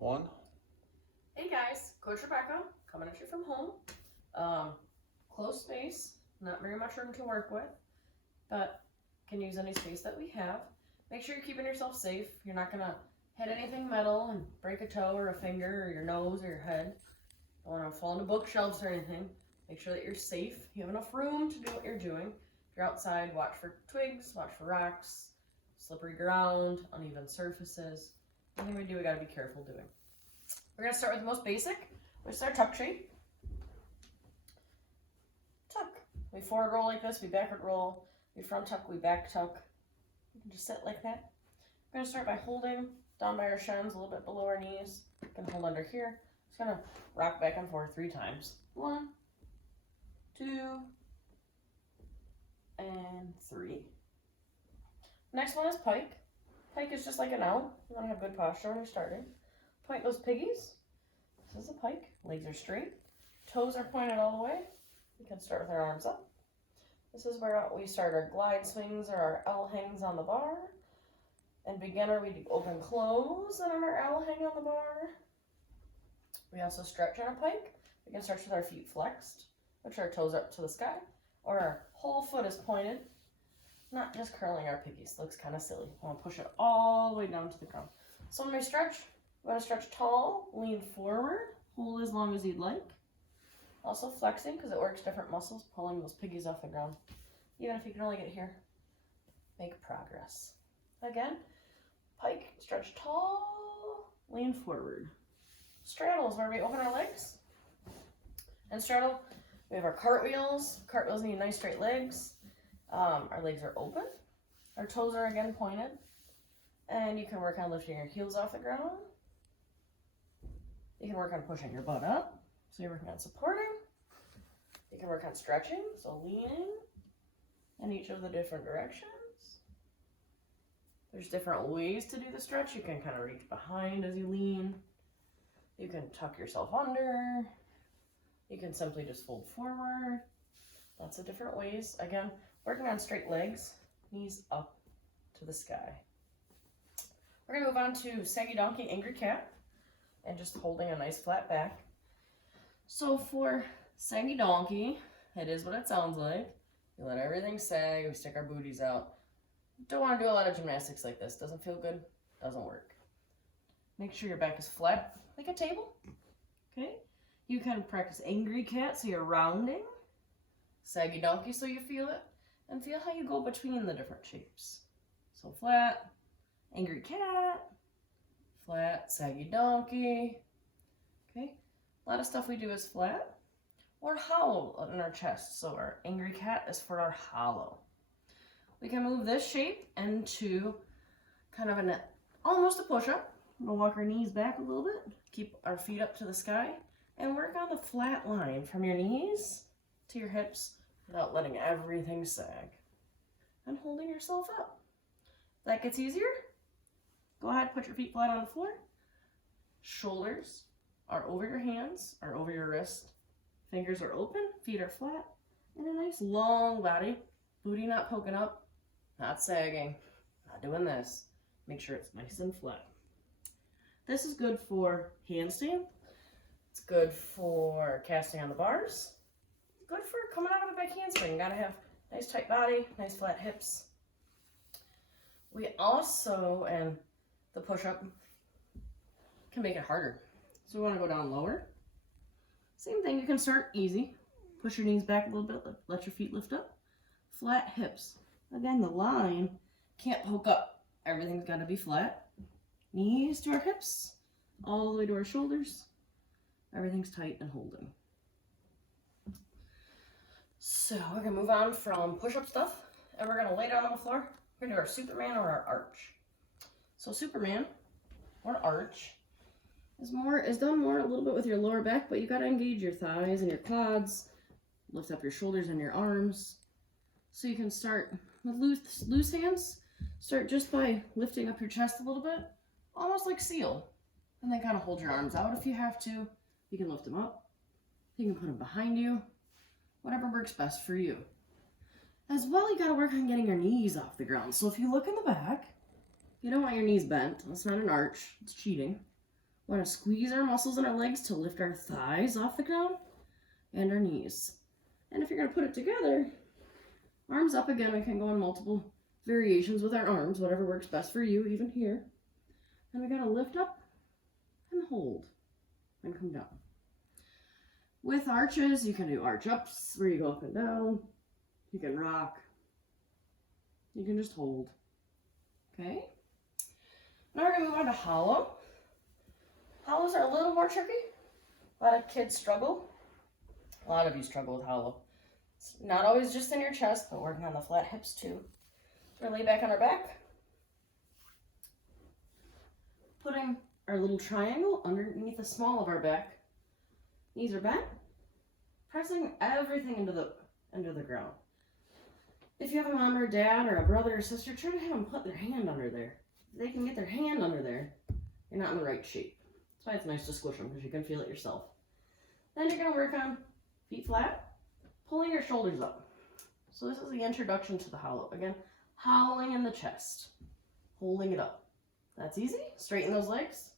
One. Hey guys, Coach Rebekah, coming at you from home. Close space, not very much room to work with, but can use any space that we have. Make sure you're keeping yourself safe. You're not gonna hit anything metal and break a toe or a finger or your nose or your head. Don't wanna fall into bookshelves or anything. Make sure that you're safe. You have enough room to do what you're doing. If you're outside, watch for twigs, watch for rocks, slippery ground, uneven surfaces. Anything we do, we gotta be careful doing. We're gonna start with the most basic, which is our tuck shape. Tuck. We forward roll like this, we backward roll, we front tuck, we back tuck. You can just sit like that. We're gonna start by holding down by our shins, a little bit below our knees. You can hold under here. Just gonna rock back and forth 3 times. 1, 2, and 3. Next one is pike. Pike is just like an L. You wanna have good posture when you're starting. Point those piggies. This is a pike. Legs are straight. Toes are pointed all the way. We can start with our arms up. This is where we start our glide swings or our L hangs on the bar. And beginner, we do open close, and then our L hang on the bar. We also stretch on a pike. We can stretch with our feet flexed, which are our toes up to the sky, or our whole foot is pointed, not just curling our piggies. Looks kind of silly. I want to push it all the way down to the ground. So when we stretch, we want to stretch tall, lean forward, hold as long as you'd like. Also flexing, because it works different muscles, pulling those piggies off the ground. Even if you can only get here, make progress. Again, pike, stretch tall, lean forward. Straddle is where we open our legs. And straddle, we have our cartwheels. Cartwheels need nice straight legs. Our legs are open. Our toes are again pointed. And you can work on lifting your heels off the ground. You can work on pushing your butt up. So you're working on supporting. You can work on stretching, so leaning in each of the different directions. There's different ways to do the stretch. You can kind of reach behind as you lean. You can tuck yourself under. You can simply just fold forward. Lots of different ways. Again, working on straight legs, knees up to the sky. We're gonna move on to Saggy Donkey, Angry Cat, and just holding a nice flat back. So for Saggy Donkey, it is what it sounds like. We let everything sag, we stick our booties out. Don't want to do a lot of gymnastics like this. Doesn't feel good, doesn't work. Make sure your back is flat, like a table. Okay? You can practice Angry Cat, so you're rounding. Saggy Donkey, so you feel it. And feel how you go between the different shapes. So flat, Angry Cat, flat, Saggy Donkey. Okay? A lot of stuff we do is flat or hollow in our chest. So our Angry Cat is for our hollow. We can move this shape into kind of almost a push-up. We'll walk our knees back a little bit, keep our feet up to the sky, and work on the flat line from your knees to your hips without letting everything sag. And holding yourself up. If that gets easier, go ahead, put your feet flat on the floor. Shoulders are over your hands, are over your wrist. Fingers are open, feet are flat, and a nice long body. Booty not poking up, not sagging, not doing this. Make sure it's nice and flat. This is good for handstand. It's good for casting on the bars. Good for coming out of a back handspring. Gotta have nice tight body, nice flat hips. We also, and the push-up can make it harder. So we want to go down lower. Same thing, you can start easy. Push your knees back a little bit, let your feet lift up. Flat hips. Again, the line can't poke up. Everything's got to be flat. Knees to our hips, all the way to our shoulders. Everything's tight and holding. So we're going to move on from push-up stuff, and we're going to lay down on the floor. We're going to do our Superman or our arch. So Superman or arch is done more a little bit with your lower back, but you got to engage your thighs and your quads, lift up your shoulders and your arms. So you can start with loose hands. Start just by lifting up your chest a little bit, almost like seal. And then kind of hold your arms out if you have to. You can lift them up. You can put them behind you. Whatever works best for you. As well, you got to work on getting your knees off the ground. So if you look in the back, you don't want your knees bent. That's not an arch. It's cheating. We want to squeeze our muscles in our legs to lift our thighs off the ground and our knees. And if you're going to put it together, arms up again, we can go in multiple variations with our arms, whatever works best for you, even here. And we got to lift up and hold and come down. With arches, you can do arch ups where you go up and down. You can rock. You can just hold. Okay? Now we're going to move on to hollow. Hollows are a little more tricky. A lot of kids struggle. A lot of you struggle with hollow. It's not always just in your chest, but working on the flat hips too. So we're lay back on our back. Putting our little triangle underneath the small of our back. Knees are bent. Pressing everything into the ground. If you have a mom or a dad or a brother or sister, try to have them put their hand under there. If they can get their hand under there, you're not in the right shape. That's why it's nice to squish them, because you can feel it yourself. Then you're going to work on feet flat, pulling your shoulders up. So this is the introduction to the hollow. Again, hollowing in the chest, holding it up. That's easy. Straighten those legs.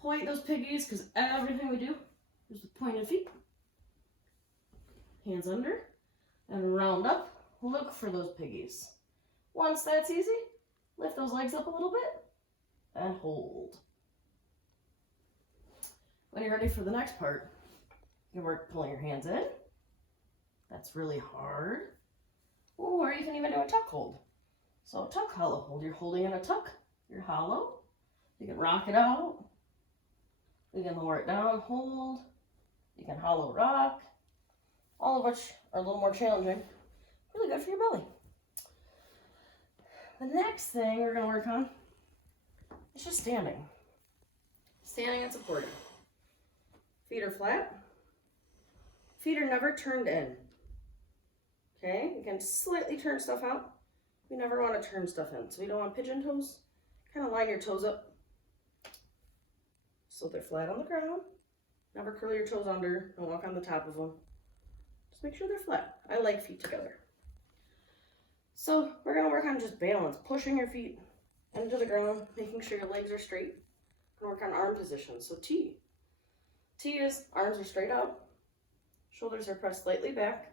Point those piggies, because everything we do is with pointed feet. Hands under, and round up. Look for those piggies. Once that's easy, lift those legs up a little bit, and hold. When you're ready for the next part, you can work pulling your hands in. That's really hard. Or you can even do a tuck hold. So a tuck hollow hold. You're holding in a tuck. You're hollow. You can rock it out. You can lower it down, hold. You can hollow rock. All of which are a little more challenging. Really good for your belly. The next thing we're going to work on is just standing. Standing and supporting. Feet are flat. Feet are never turned in. Okay, you can slightly turn stuff out. We never want to turn stuff in. So we don't want pigeon toes. Kind of line your toes up so they're flat on the ground. Never curl your toes under. Don't walk on the top of them. Just make sure they're flat. I like feet together. So we're going to work on just balance, pushing your feet into the ground, making sure your legs are straight. We're going to work on arm position. So T. T is arms are straight out, shoulders are pressed slightly back,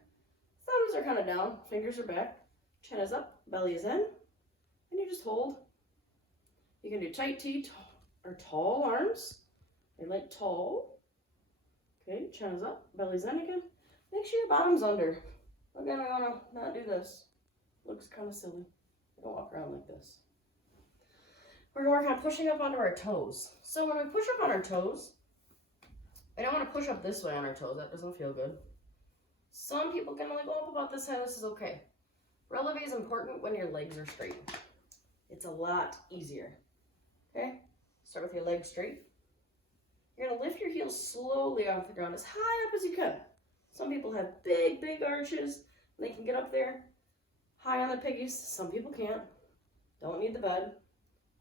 thumbs are kind of down, fingers are back, chin is up, belly is in, and you just hold. You can do tight T or tall arms. I like tall. Okay, chin is up, belly's in again. Make sure your bottom's under. Again, I want to not do this. Looks kind of silly. I don't walk around like this. We're going to work on pushing up onto our toes. So when we push up on our toes, I don't want to push up this way on our toes. That doesn't feel good. Some people can only go up about this high. This is okay. Releve is important when your legs are straight. It's a lot easier. Okay? Start with your legs straight. You're going to lift your heels slowly off the ground as high up as you can. Some people have big, big arches. They can get up there high on the piggies. Some people can't. Don't need the bed.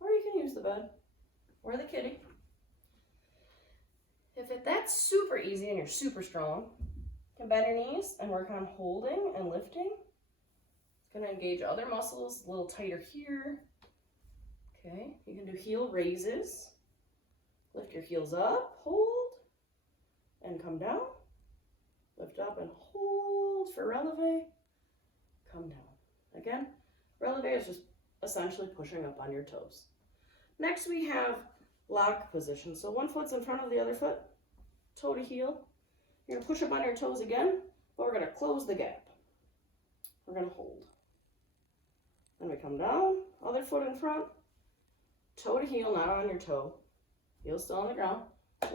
Or you can use the bed. Or the kitty. If that's super easy and you're super strong, you can bend your knees and work on holding and lifting. It's going to engage other muscles, a little tighter here. Okay, you can do heel raises. Lift your heels up, hold, and come down. Lift up and hold for releve. Come down. Again, releve is just essentially pushing up on your toes. Next we have lock position. So one foot's in front of the other foot, toe to heel. You're going to push up on your toes again, but we're going to close the gap. We're going to hold. Then we come down, other foot in front, toe to heel, not on your toe. Heel still on the ground,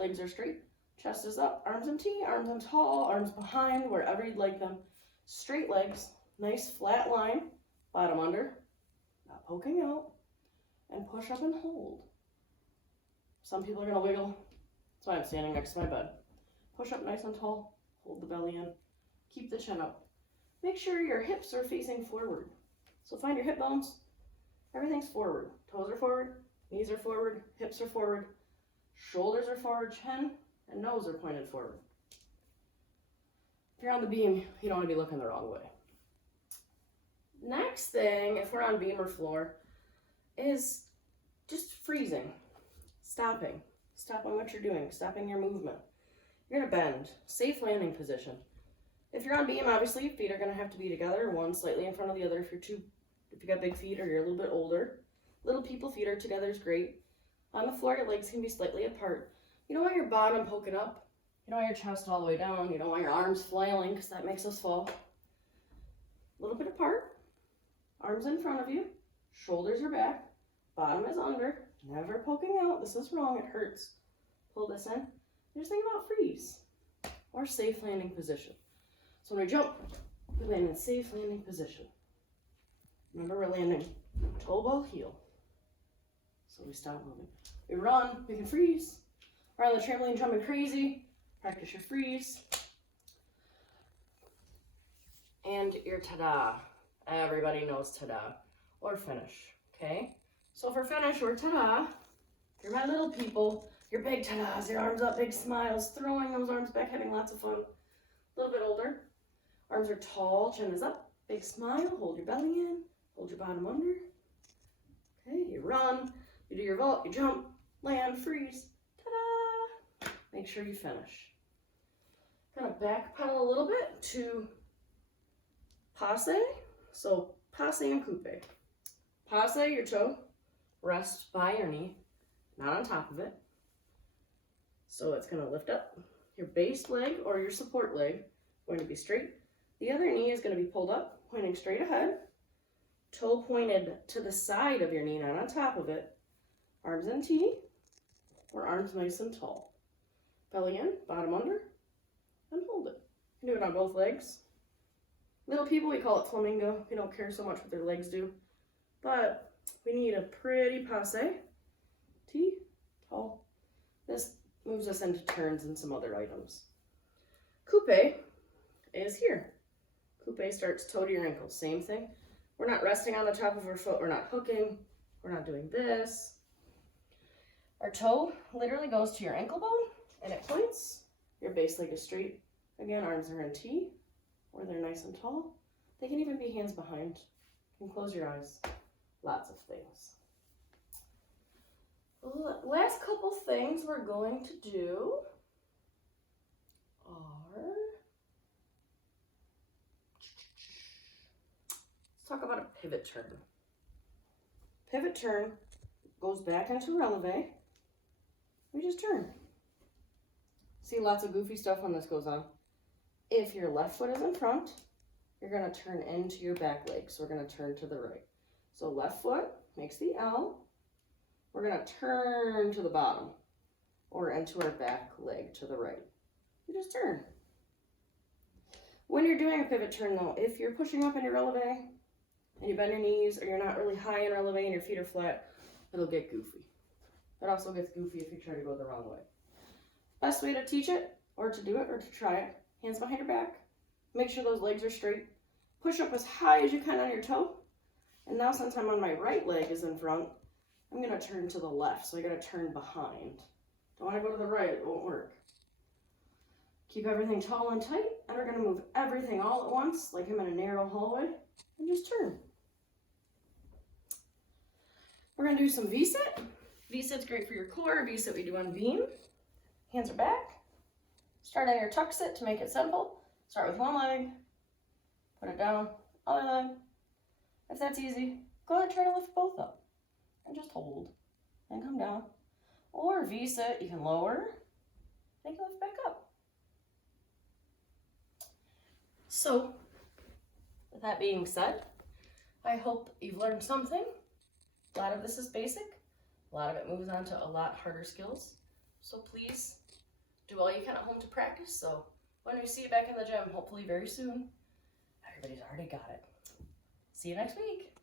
legs are straight, chest is up, arms in T, arms in tall, arms behind, wherever you'd like them. Straight legs, nice flat line, bottom under, not poking out, and push up and hold. Some people are going to wiggle. That's why I'm standing next to my bed. Push up nice and tall. Hold the belly in. Keep the chin up. Make sure your hips are facing forward. So find your hip bones. Everything's forward. Toes are forward. Knees are forward. Hips are forward. Shoulders are forward. Chin and nose are pointed forward. If you're on the beam, you don't want to be looking the wrong way. Next thing, if we're on beam or floor, is just freezing. Stopping. stopping what you're doing, stopping your movement. You're gonna bend, safe landing position. If you're on beam, obviously your feet are gonna have to be together, one slightly in front of the other if you got big feet or you're a little bit older. Little people feet are together is great. On the floor, your legs can be slightly apart. You don't want your bottom poking up. You don't want your chest all the way down. You don't want your arms flailing because that makes us fall. A little bit apart. Arms in front of you. Shoulders are back. Bottom is under. Never poking out. This is wrong. It hurts. Pull this in. Just think about freeze or safe landing position. So when we jump, we land in safe landing position. Remember, we're landing toe ball heel. So we stop moving. We run, we can freeze. We're on the trampoline jumping crazy. Practice your freeze. And your ta-da. Everybody knows ta-da. Or finish, okay? So for finish or ta-da, you're my little people. Your big ta-das, your arms up, big smiles, throwing those arms back, having lots of fun. A little bit older. Arms are tall, chin is up, big smile, hold your belly in, hold your bottom under. Okay, you run. You do your vault, you jump, land, freeze, ta-da! Make sure you finish. Kind of back pedal a little bit to passe. So passe and coupe. Passe, your toe, rest by your knee, not on top of it. So it's going to lift up. Your base leg or your support leg going to be straight. The other knee is going to be pulled up, pointing straight ahead. Toe pointed to the side of your knee, not on top of it. Arms in T, or arms nice and tall. Belly in, bottom under, and hold it. You can do it on both legs. Little people, we call it flamingo. We don't care so much what their legs do. But we need a pretty passe. T, tall. This moves us into turns and some other items. Coupe is here. Coupe starts toe to your ankle. Same thing. We're not resting on the top of our foot. We're not hooking. We're not doing this. Our toe literally goes to your ankle bone and it points. Your base leg is straight. Again, arms are in T, or they're nice and tall. They can even be hands behind. You can close your eyes. Lots of things. Last couple things we're going to do are, let's talk about a pivot turn. Pivot turn goes back into releve. We just turn. See lots of goofy stuff when this goes on. If your left foot is in front, you're going to turn into your back leg. So we're going to turn to the right. So left foot makes the L. We're going to turn to the bottom or into our back leg to the right. You just turn. When you're doing a pivot turn though, if you're pushing up in your releve and you bend your knees or you're not really high in releve and your feet are flat, it'll get goofy. It also gets goofy if you try to go the wrong way. Best way to teach it or to do it or to try it, hands behind your back. Make sure those legs are straight. Push up as high as you can on your toe. And now since I'm on my right leg is in front, I'm going to turn to the left. So I got to turn behind. Don't want to go to the right, it won't work. Keep everything tall and tight. And we're going to move everything all at once, like I'm in a narrow hallway, and just turn. We're going to do some V-sit. V-sit's great for your core. V-sit we do on beam. Hands are back. Start on your tuck sit to make it simple. Start with one leg. Put it down. Other leg. If that's easy, go ahead and try to lift both up. And just hold. And come down. Or V-sit, you can lower. And you can lift back up. So, with that being said, I hope you've learned something. A lot of this is basic. A lot of it moves on to a lot harder skills. So please do all you can at home to practice. So when we see you back in the gym, hopefully very soon, everybody's already got it. See you next week.